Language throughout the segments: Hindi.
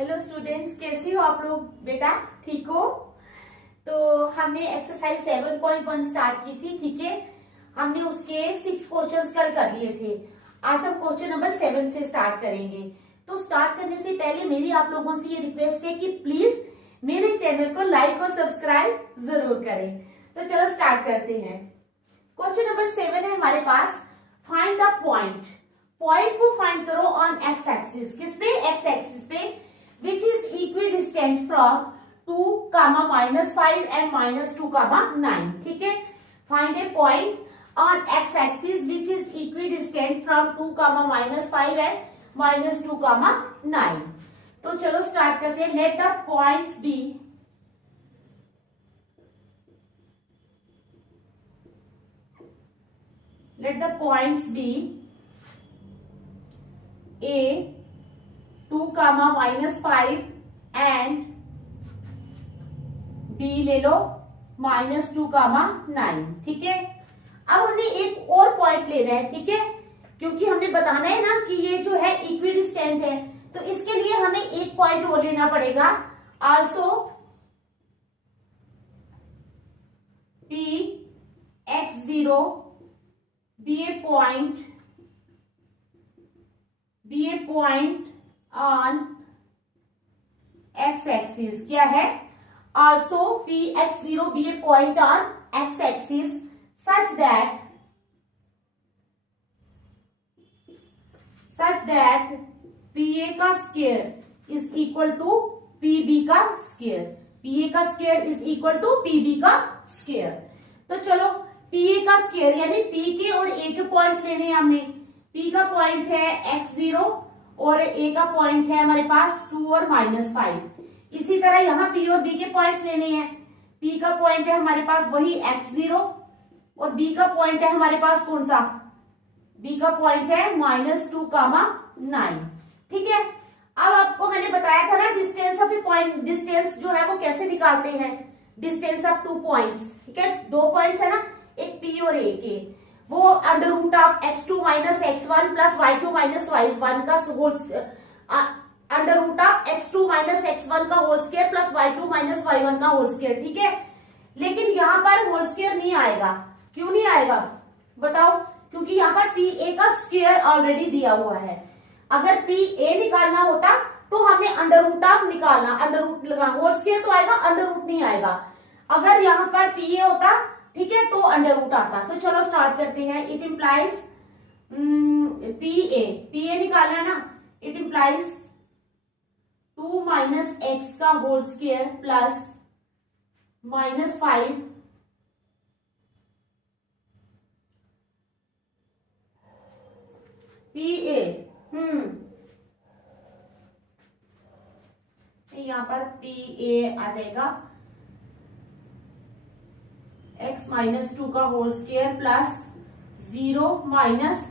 हेलो स्टूडेंट्स, कैसे हो आप लोग? बेटा ठीक हो? तो हमने एक्सरसाइज 7.1 स्टार्ट की थी, ठीक है। हमने उसके 6 क्वेश्चंस कल कर लिए थे। आज हम क्वेश्चन नंबर 7 से स्टार्ट करेंगे। तो स्टार्ट करने से पहले मेरी आप लोगों से ये रिक्वेस्ट है कि प्लीज मेरे चैनल को लाइक और सब्सक्राइब जरूर करें। तो चलो स्टार्ट करते हैं। क्वेश्चन नंबर 7 है हमारे पास, फाइंड द पॉइंट। पॉइंट को फाइंड करो ऑन एक्स एक्सिस। किस पे? एक्स एक्सिस पे, which is equidistant from 2, -5 and -2, 9. ठीक है। Find a point on x-axis which is equidistant from 2, -5 and -2, 9. तो चलो स्टार्ट करते हैं। Let the points be A 2, -5 and B ले लो -2, 9। ठीक है। अब हमने एक और पॉइंट लेना है, ठीक है, क्योंकि हमने बताना है ना कि ये जो है इक्विडिस्टेंट है, तो इसके लिए हमें एक पॉइंट और लेना पड़ेगा। Also P x0 be a point on x axis। क्या है? Also Px0 be a point on x axis such that Pa का square is equal to Pb का स्क्वायर। Pa का square is equal to Pb का स्क्वायर। तो चलो Pa का स्क्वायर यानी P के और A के पॉइंट्स लेने हैं हमने। P का पॉइंट है x0 और A का पॉइंट है हमारे पास 2 और -5। इसी तरह यहाँ P और B के पॉइंट्स लेने हैं। P का पॉइंट है हमारे पास वही x0 और B का पॉइंट है हमारे पास कौन सा? B का पॉइंट है -2, 9। ठीक है। अब आपको मैंने बताया था ना distance of A point, distance जो है वो कैसे निकालते हैं? Distance of 2 points. ठीक है, 2 पॉइंट्स है ना, एक P और A के, वो √ x2 - x1 plus y2 - y1 का होल √ x2 - x1 का whole square plus y2 - y1 का होल स्क्वायर। ठीक है। लेकिन यहाँ पर होल स्क्वायर नहीं आएगा। क्यों नहीं आएगा बताओ? क्योंकि यहाँ पर PA का स्क्वायर ऑलरेडी दिया हुआ है। अगर PA निकालना होता तो हमने √ निकालना, √ लगा, होल स्क्वायर तो आएगा, √ नहीं आएगा। अगर यहाँ पर PA होता, ठीक है, तो √ आता। तो चलो स्टार्ट करते हैं। इट इंप्लाइज PA निकालना है ना, इट इंप्लाइज 2 - x का होल स्क्वायर प्लस -5 PA। यहाँ पर PA आ जाएगा x -2 का होल स्क्वायर प्लस 0 -5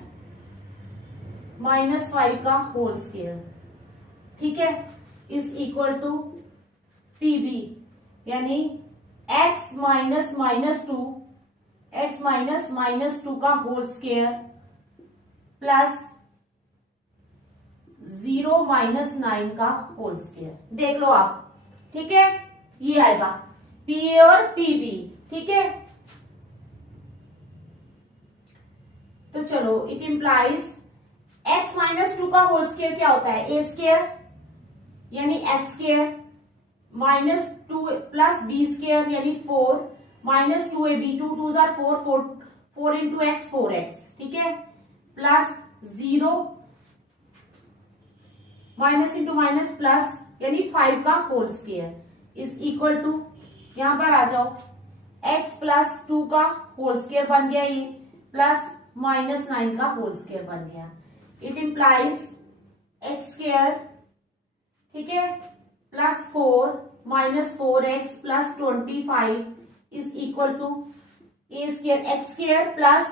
का होल स्क्वायर। ठीक है, इज इक्वल टू PB यानी x -2 का होल स्क्वायर प्लस 0 -9 का होल स्क्वायर। देख लो आप। ठीक है, ये आएगा PA और PB। ठीक है, तो चलो इट इंप्लाइज x -2 का होल स्क्वायर क्या होता है? A स्क्वायर यानी x square -2 plus B square यानी 4 -2ab, 2 2s are 4, 4 into x 4x। ठीक है, plus 0 minus into minus plus यानी 5 का whole square is equal to, यहां पर आ जाओ, x प्लस 2 का होल स्क्वायर बन गया ये, प्लस -9 का होल स्क्वायर बन गया। इट इंप्लाइज x स्क्वायर, ठीक है, plus 4 -4x plus 25 is equal to a square x square plus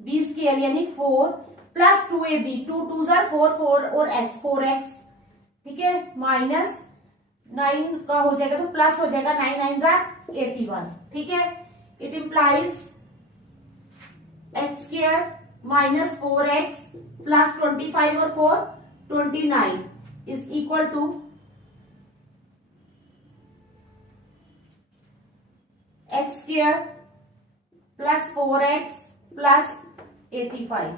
b square यानी 4 प्लस 2ab, 2 2s are 4, 4 और x 4x। ठीक है, -9 का हो जाएगा तो प्लस हो जाएगा, 9 9s are 81। ठीक है, it implies x square -4x plus 25 और 4 29 is equal to x square plus 4x plus 85।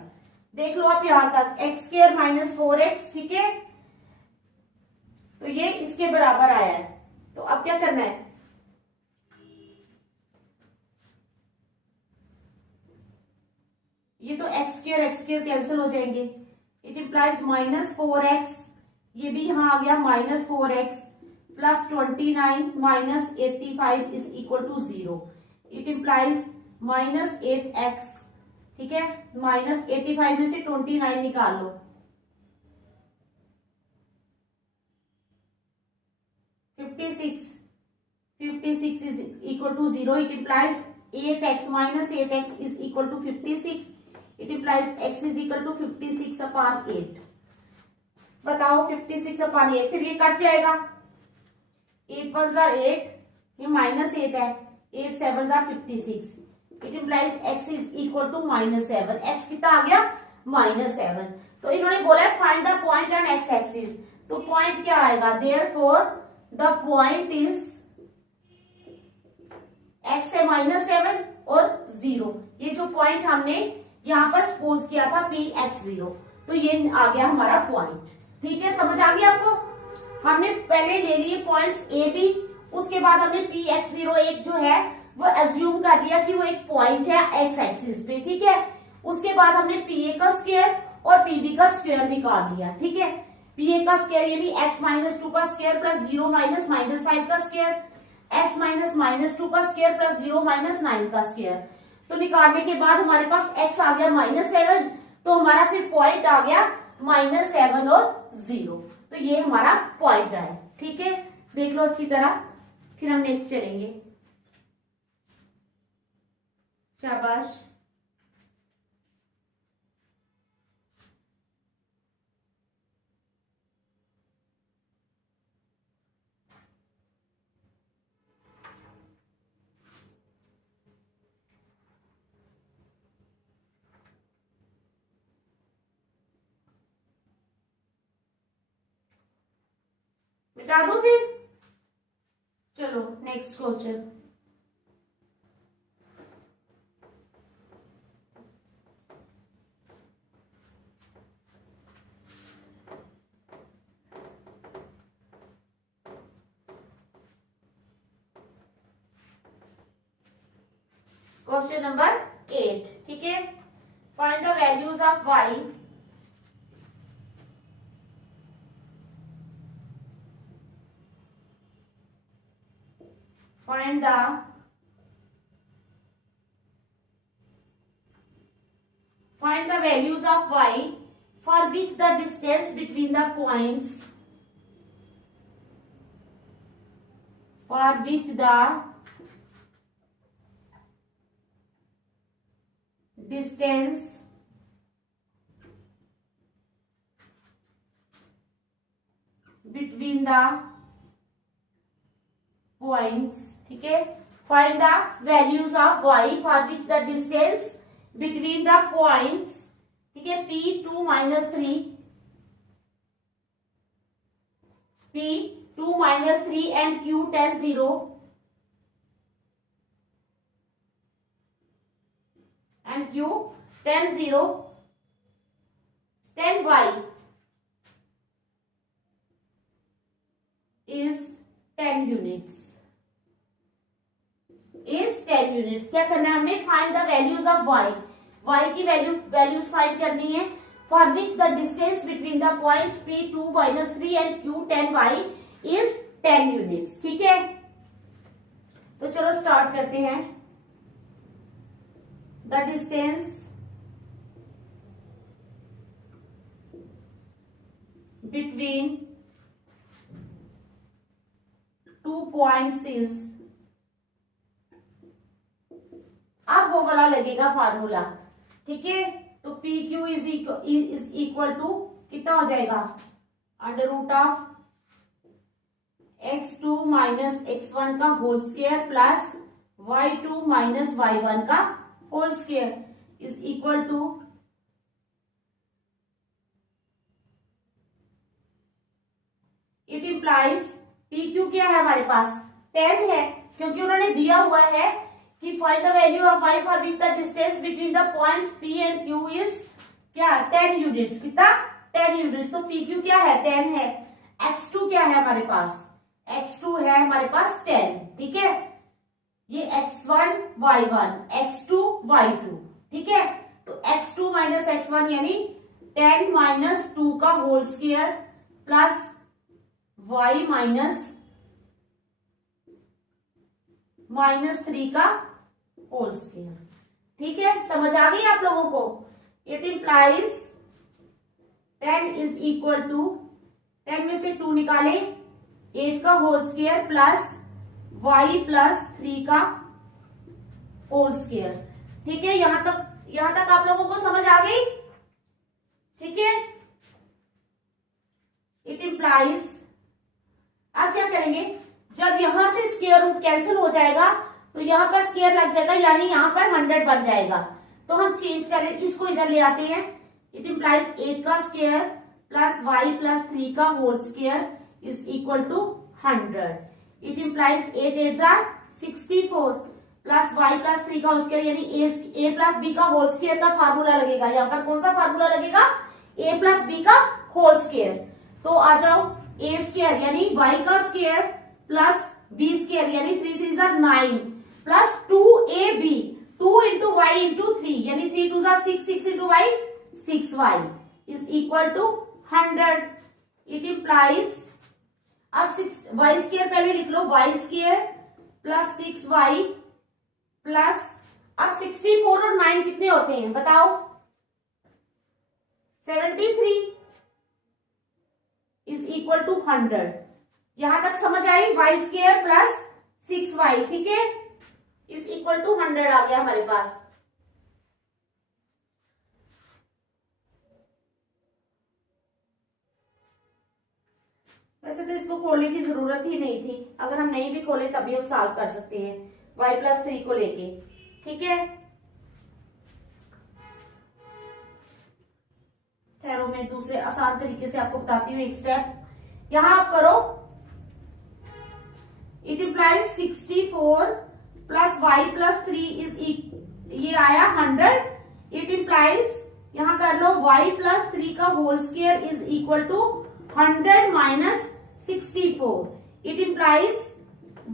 देख लो आप यहां तक एक्स स्क्वायर माइनस 4x, ठीक है, तो ये इसके बराबर आया है। तो अब क्या करना है, ये तो एक्स स्क्वायर कैंसिल हो जाएंगे। इट इम्प्लाइज माइनस 4x, ये भी यहां आ गया minus 4x plus 29 minus 85 is equal to 0। It implies minus 8x, ठीक है, माइनस 85 में से 29 निकाल लो, 56 is equal to 0। It implies 8x minus 8x is equal to 56। It implies x is equal to 56 upon 8। बताओ 56 अपॉन 8, फिर ये कट जाएगा, 8 1 जार 8, ये माइनस 8 है, 8 7 जार 56। It implies x is equal to minus 7। x कितना आ गया, माइनस 7। तो इन्होंने बोला find the point on x axis, तो पॉइंट क्या आएगा, therefore the point is x से माइनस 7 और 0। ये जो पॉइंट हमने यहां पर सपोज किया था px0, तो ये आ गया हमारा पॉइंट। ठीक है, समझ आ गया आपको। हमने पहले ले लिए पॉइंट्स ए बी, उसके बाद हमने px0 एक जो है वो एज्यूम कर लिया कि वो एक पॉइंट है एक्स एक्सिस पे, ठीक है। उसके बाद हमने pa का स्क्वायर और pb का स्क्वायर निकाल लिया, ठीक है। pa का स्क्वायर यानी x माइनस 2 का स्क्वायर प्लस 0 माइनस माइनस 5 का स्क्वायर, x माइनस माइनस 2 का स्क्वायर प्लस 0 माइनस 9 का स्क्वायर। तो निकालने के बाद हमारे पास x आ गया माइनस 7, तो हमारा फिर पॉइंट आ गया माइनस 7 और 0। तो ये हमारा पॉइंट है, ठीक है। देख लो अच्छी तरह, फिर हम नेक्स्ट चलेंगे। शाबाश। मिटा दो फिर, चलो नेक्स्ट क्वेश्चन। क्वेश्चन नंबर 8, ठीक है। Find the values of y find the values of y for which the distance between the points between the points, ठीक है। Find the values of y for which the distance between the points, ठीक है, p2 minus 3 and q 10 0 and q 10 0 10 y is 10 units, क्या करना है हमें, find the values of y की वैल्यूज फाइंड करनी है for which the distance between the points p2 minus 3 and q 10 y is 10 units, ठीक है। तो चलो स्टार्ट करते हैं। The distance between 2 points is, अब वो वाला लगेगा फार्मूला, ठीक है। तो P Q is equal to कितना हो जाएगा, under root of x2 minus x1 का whole square plus y2 minus y1 का whole square is equal to it implies P Q क्या है हमारे पास 10 है, क्योंकि उन्होंने दिया हुआ है कि find the value of y for which the distance between the points p and q is क्या 10 यूनिट्स। कितना 10 यूनिट्स। तो pq क्या है 10 है। x2 क्या है हमारे पास, x2 है हमारे पास 10। ठीक है, ये x1 y1 x2 y2। ठीक है, तो x2 माइनस x1 यानी 10 माइनस 2 का whole square plus y minus 3 का होल स्क्वायर। ठीक है, समझ आ गई आप लोगों को। It implies 10 is equal to 10 में से 2 निकाले 8 का whole square plus y plus 3 का होल स्क्वायर। ठीक है, यहां तक आप लोगों को समझ आ गई। ठीक है, इट इंप्लाइज, अब क्या करेंगे, जब यहां से स्क्वायर रूट कैंसिल हो जाएगा तो यहां पर स्क्वायर लग जाएगा, यानी यहां पर 100 बन जाएगा। तो हम चेंज करें, इसको इधर ले आते हैं। इट इंप्लाइज 8 का स्क्वायर प्लस y प्लस 3 का whole square is equal to 100। It implies 8 8 जार 64 प्लस y प्लस 3 का होल स्क्वायर यानी a प्लस b का होल स्क्वायर का फार्मूला लगेगा। यहाँ पर कौन सा फार्मूला लगेगा, a प्लस b का होल स्क्वायर। तो आ जाओ a स्क्वायर यानी y का स्क्वायर प्लस b स्क्वायर यानी 3 3 जार 9 plus 2ab 2 into y into 3 यानी 3 2 जार 6 6 into y 6y is equal to 100। It implies, अब 6y स्क्वायर पहले लिख लो, y square plus 6y plus, अब 64 और 9 कितने होते हैं बताओ, 73 इज इक्वल टू 100। यहां तक समझ आई, y स्क्वायर प्लस 6y। ठीक है, इज इक्वल टू 100 आ गया हमारे पास। वैसे तो इसको खोलने की जरूरत ही नहीं थी, अगर हम नहीं भी खोले तभी हम सॉल्व कर सकते हैं y प्लस 3 को लेके। ठीक है, ठहरो मैं दूसरे आसान तरीके से आपको बताती हूँ एक स्टेप। यहां आप करो, it implies 64 plus y plus 3 is, ये आया 100। इट इंप्लाइज, यहां कर लो y प्लस 3 का whole square is equal to 100 minus 64। It implies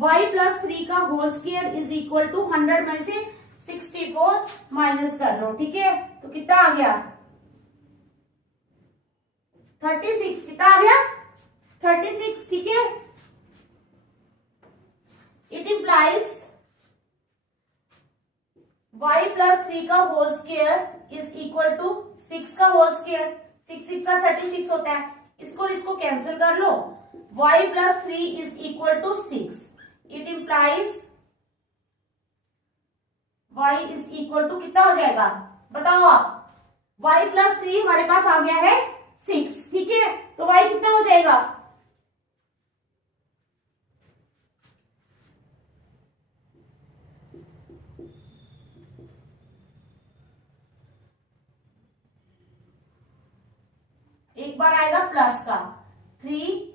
y plus 3 का whole square is equal to 100 में से 64 माइनस कर लो। ठीक है, तो कितना आ गया 36। कितना आ गया 36। ठीक है, इट इंप्लाइज y प्लस 3 का whole square is equal to 6 का होल स्क्वायर, 6 6 का 36 होता है, इसको कैंसिल कर लो। y plus 3 is equal to 6। It implies y is equal to कितना हो जाएगा बताओ आप, y प्लस 3 हमारे पास आ गया है 6। ठीक है, तो y कितना हो जाएगा, एक बार आएगा प्लस का 3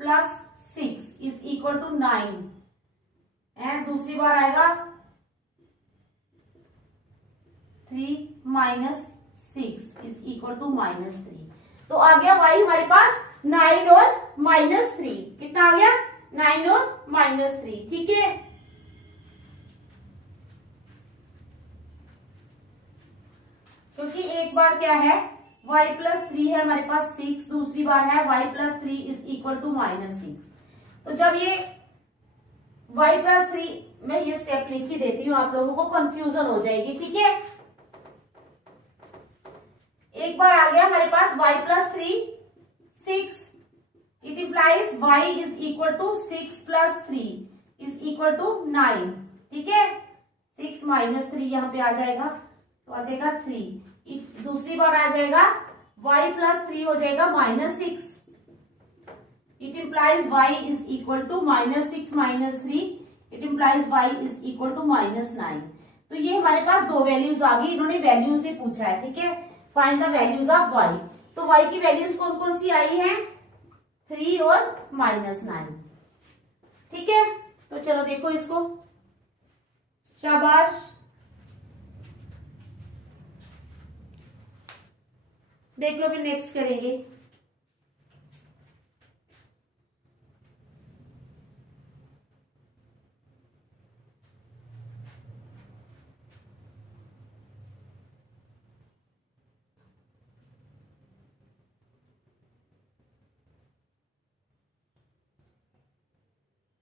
plus 6 is equal to 9 and दूसरी बार आएगा 3 minus 6 is equal to minus 3। तो आ गया y हमारे पास 9 और माइनस 3। कितना आ गया 9 और माइनस 3। ठीक है, क्योंकि एक बार क्या है y प्लस 3 है हमारे पास 6, दूसरी बार है y plus 3 is equal to minus 6। तो जब ये y प्लस 3, मैं ये स्टेप लिख ही देती हूँ, आप लोगों को कंफ्यूजन हो जाएगी। ठीक है, एक बार आ गया हमारे पास y plus 3 6। It implies y is equal to 6 plus 3 is equal to 9। ठीक है, 6 माइनस 3 यहाँ पे आ जाएगा, तो आ जाएगा 3। दूसरी बार आ जाएगा y प्लस 3 हो जाएगा minus 6। It implies y is equal to minus 6 minus 3। It implies y is equal to minus 9। तो ये हमारे पास दो वैल्यूज आ गई, इन्होंने वैल्यूज से पूछा है। ठीक है, find the values of y। तो y की वैल्यूज कौन कौन सी आई हैं, 3 और माइनस 9। ठीक है, तो चलो देखो इसको, शाबाश। देख लो, फिर नेक्स्ट करेंगे।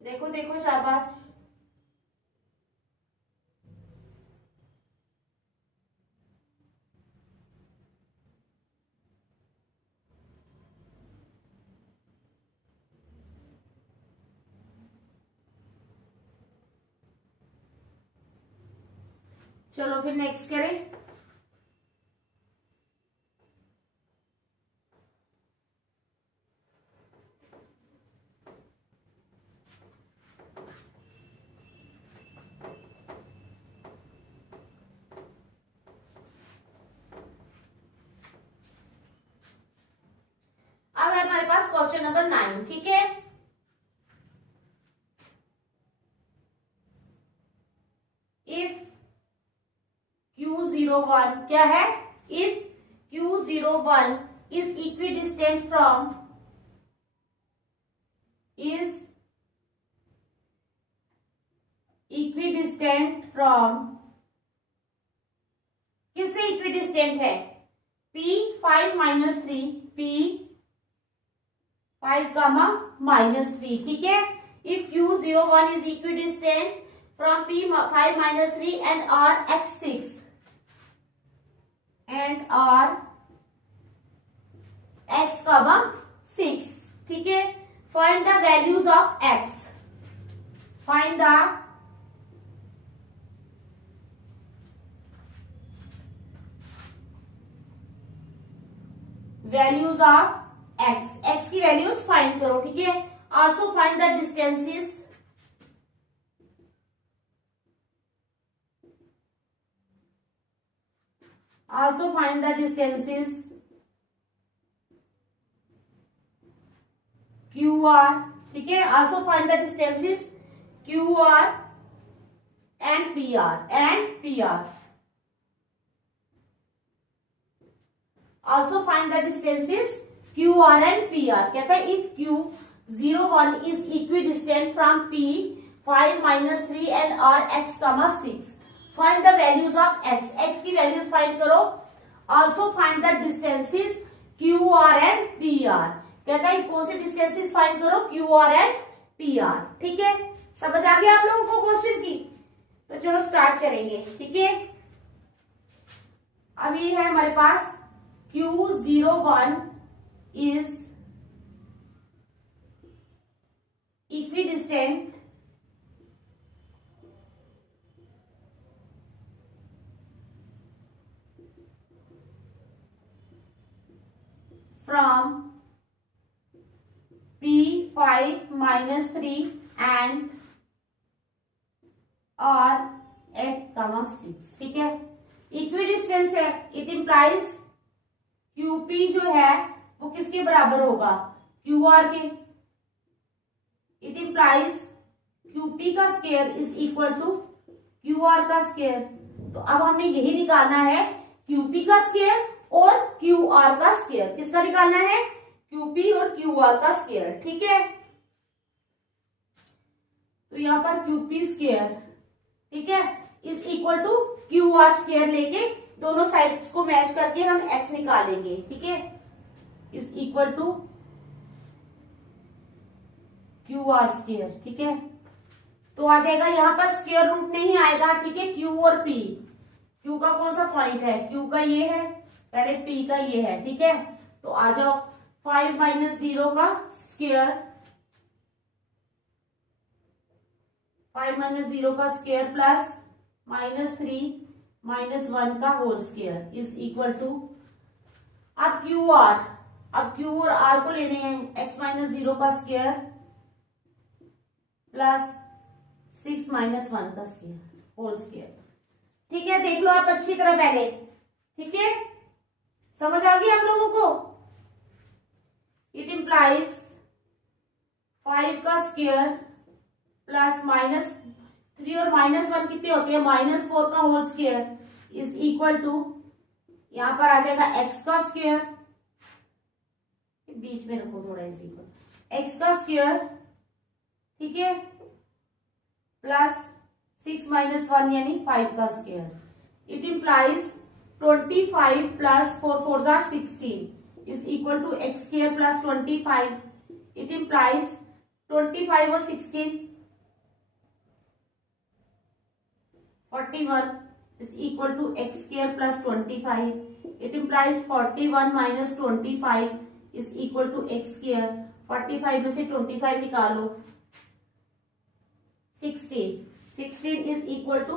देखो देखो, शाबाश। चलो फिर नेक्स्ट करें। अब है हमारे पास क्वेश्चन नंबर 9, ठीक है। इफ Q01 क्या है, if Q01 is equidistant from, is equidistant from, किससे इक्विडिस्टेंट है, P5 - 3, P5, -3, ठीक है। If Q01 is equidistant from P5 - 3 and R X6 and R X, 6, ठीक है। Find the values of X, find the values of X, X की वैल्यूज फाइंड करो, ठीक है। Also find the distances, also find the distances QR, ठीक है। also find the distances QR and PR, also find the distances QR and PR। कहता है if Q01 is equidistant from P5 - 3 and R X, 6, find the values of X, X की वैल्यूज फाइंड करो। also find the distances QR and PR, कहता है कौन से डिस्टेंसेस फाइंड करो, QR and PR, ठीक है। समझ आ गया आप लोगों को क्वेश्चन की? तो चलो स्टार्ट करेंगे, ठीक है। अभी है हमारे पास Q01 is equidistant from P5 - 3 and R X, 6, ठीक है। इक्विडिस्टेंस है, इट इंप्लाइज QP जो है वो किसके बराबर होगा, QR के। इट इंप्लाइज QP का square is equal to QR का स्क्वायर। तो अब हमने यही निकालना है, QP का स्क्वायर और QR का स्क्वायर। किसका निकालना है, QP और QR का स्क्वायर, ठीक है। तो यहां पर QP स्क्वायर, ठीक है, is equal to QR square लेके दोनों साइड्स को मैच करके हम X निकालेंगे, ठीक है। Is equal to QR square, ठीक है। तो आ जाएगा, यहां पर स्क्वायर रूट नहीं आएगा, ठीक है। Q और P, Q का कौन सा पॉइंट है, Q का ये है, पहले P का ये है, ठीक है। तो आ जाओ 5 - 0 का स्क्वायर, 5 - 0 का स्क्वायर प्लस -3 - 1 का whole square is equal to, अब Q और R को लेने हैं, x - 0 का स्क्वायर प्लस 6 - 1 का स्क्वायर होल स्क्वायर, ठीक है। देख लो आप अच्छी तरह पहले, ठीक है। समझ आ गई आप लोगों को? इट इंप्लाइज 5 का स्क्वायर प्लस -3 और -1 कितने होते हैं, -4 का whole square is equal to, यहां पर आ जाएगा x का स्क्वायर, बीच में रखो थोड़ा इज इक्वल x का स्क्वायर, ठीक है, प्लस 6 - 1 यानी 5 का स्क्वायर. इट इम्प्लाइज 25 प्लस 4 4 जार 16 is equal to x square plus 25. इट इम्प्लाइज 25 और 16 41 is equal to x square plus 25. It implies 41 minus 25 is equal to x square. 45 में से 25 निकालो, 16. 16 is equal to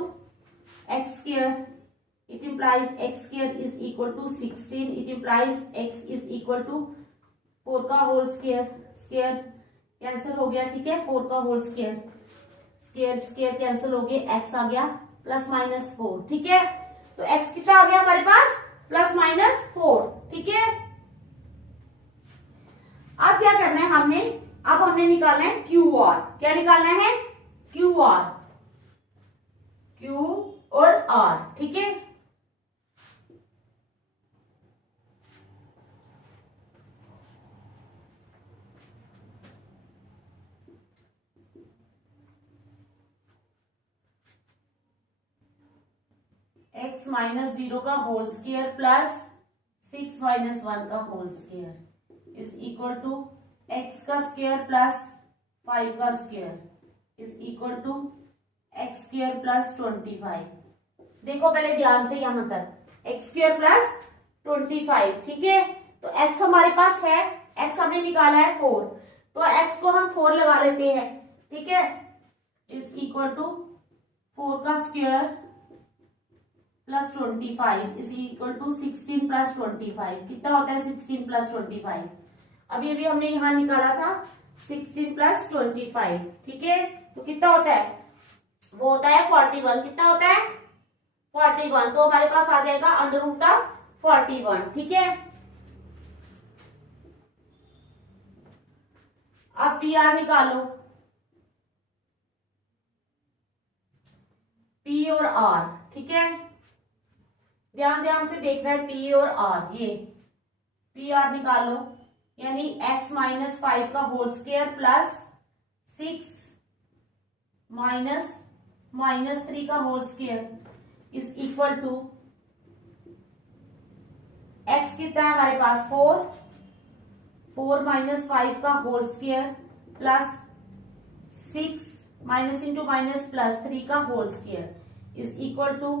x square. It implies x square is equal to 16. It implies x is equal to 4 का होल स्क्वायर. स्क्वायर कैंसिल हो गया, ठीक है, 4 का whole square, square square cancel हो गया, x आ गया प्लस -4, ठीक है. तो x कितना आ गया हमारे पास, +-4, ठीक है. अब क्या करना है हमने, अब हमने निकालना है QR. क्या निकालना है, QR, Q और R, ठीक है. x -0 का होल स्क्वायर प्लस 6 - 1 का whole square is equal to x का स्क्वायर प्लस 5 का square is equal to x square plus 25. देखो पहले ध्यान से यहां तक x स्क्वायर प्लस 25, ठीक है. तो x हमारे पास है, x हमने निकाला है 4, तो x को हम 4 लगा लेते हैं, ठीक है, इज इक्वल टू 4 का square plus 25 is equal to 16 plus 25. कितना होता है 16 प्लस 25, अभी अभी हमने यहां निकाला था 16 प्लस 25, ठीक है. तो कितना होता है, वो होता है 41. कितना होता है 41, तो हमारे पास आ जाएगा √41, ठीक है. अब PR निकालो, P और R, ठीक है. ध्यान ध्यान से देखना है, P और R, ये PR निकालो, यानी x -5 का होल स्क्वायर प्लस 6 -3 का whole square is equal to x कितना है हमारे पास 4 -5 का होल स्क्वायर प्लस 6 -(-) का whole square is equal to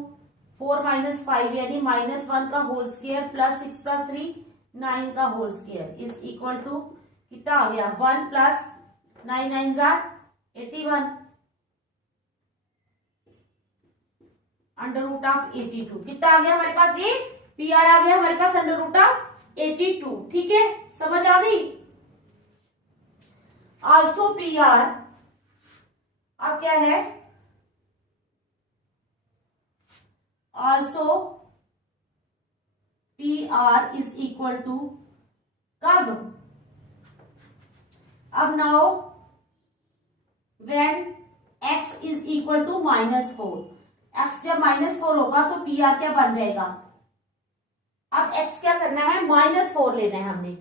4 - 5 यानी -1 का होल स्क्वायर प्लस 6 + 3 9 का whole square is equal to कितना आ गया 1 प्लस 9 9 = 81 √82. कितना आ गया हमारे पास, ये PR आ गया हमारे पास √82, ठीक है. समझ आ गई. आल्सो PR अब क्या है, also PR is equal to कब, अब now when x is equal to -4, x जब -4 होगा तो PR क्या बन जाएगा. अब x क्या करना है, -4 लेना है हमने,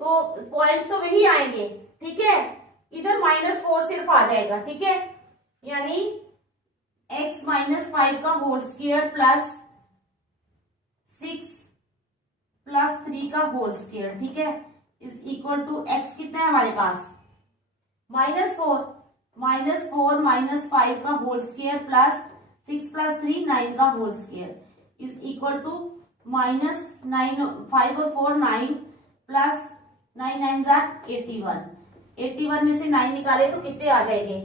तो पॉइंट्स तो वही आएंगे, ठीक है. इधर -4 सिर्फ आ जाएगा, ठीक है, यानी x -5 का होल स्क्वायर प्लस 6 + 3 का होल स्क्वायर, ठीक है, इज इक्वल टू x कितना है हमारे पास -4 -5 का होल स्क्वायर प्लस 6 + 3 9 का whole square is equal to -9 5 और 4 9 प्लस 9 9 = 81. 81 में से 9 निकाले तो कितने आ जाएंगे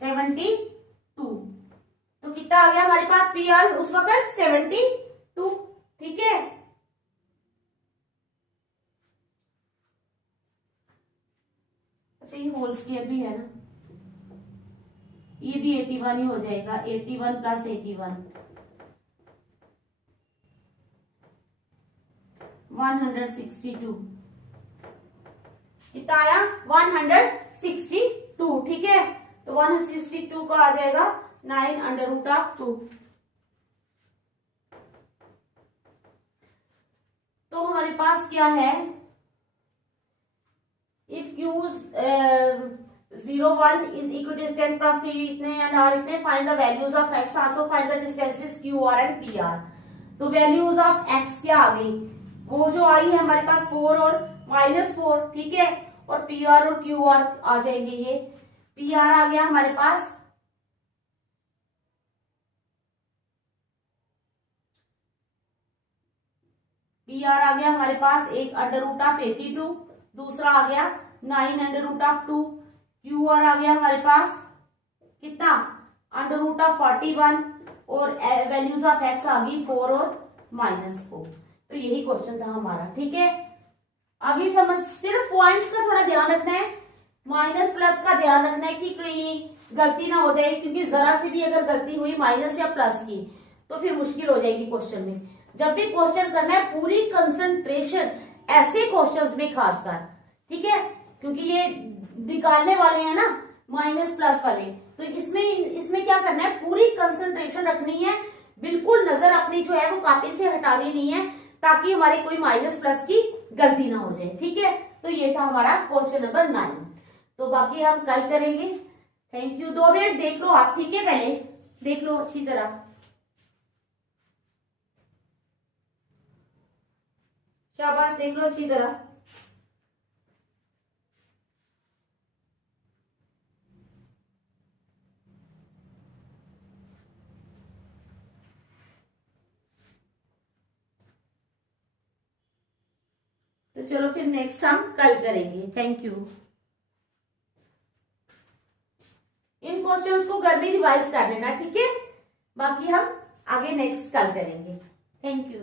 72. तो कितना आ गया हमारे पास PR उस वक्त 72, ठीक है. अच्छा ये होल स्क्वायर भी है ना, ये भी 81 ही हो जाएगा, 81 + 81 162. कितना आया 162, ठीक है। तो 162 का आ जाएगा 9√2। तो हमारे पास क्या है, if Q 0 1 is equidistant from P इतने एंड R इतने, find the values of X, also find the distances QR and PR। तो वैल्यूज ऑफ X क्या आ गई, वो जो आई है हमारे पास 4 और -4, ठीक है। और PR और QR आ जाएंगे, ये PR आ गया हमारे पास PR आ गया हमारे पास एक √82, दूसरा आ गया 9√2। QR आ गया हमारे पास कितना √41 और वैल्यूज ऑफ X आ गई 4 और -4। तो यही क्वेश्चन था हमारा, ठीक है। आगे समझ, सिर्फ पॉइंट्स का थोड़ा ध्यान रखना है, माइनस प्लस का ध्यान रखना है कि कहीं गलती ना हो जाए, क्योंकि जरा सी भी अगर गलती हुई माइनस या प्लस की तो फिर मुश्किल हो जाएगी क्वेश्चन में। जब भी क्वेश्चन करना है पूरी कंसंट्रेशन ऐसे क्वेश्चंस में खासकर, ठीक है, क्योंकि ये निकालने वाले हैं ना माइनस प्लस वाले, तो इसमें क्या करना है, पूरी कंसंट्रेशन रखनी है, बिल्कुल नजर अपनी जो है वो कॉपी से हटानी नहीं है, ताकि हमारे कोई माइनस प्लस की गलती ना हो जाए, ठीक है। तो ये था हमारा क्वेश्चन नंबर 9। तो बाकी हम कल करेंगे। Thank you. 2 मिनट देख लो आप, ठीक है, पहले देख लो अच्छी तरह, शाबाश, देख लो अच्छी तरह। तो चलो फिर नेक्स्ट हम कल करेंगे। Thank you. इन क्वेश्चंस को घर में रिवाइज कर लेना, ठीक है। बाकी हम आगे नेक्स्ट कल करेंगे। Thank you.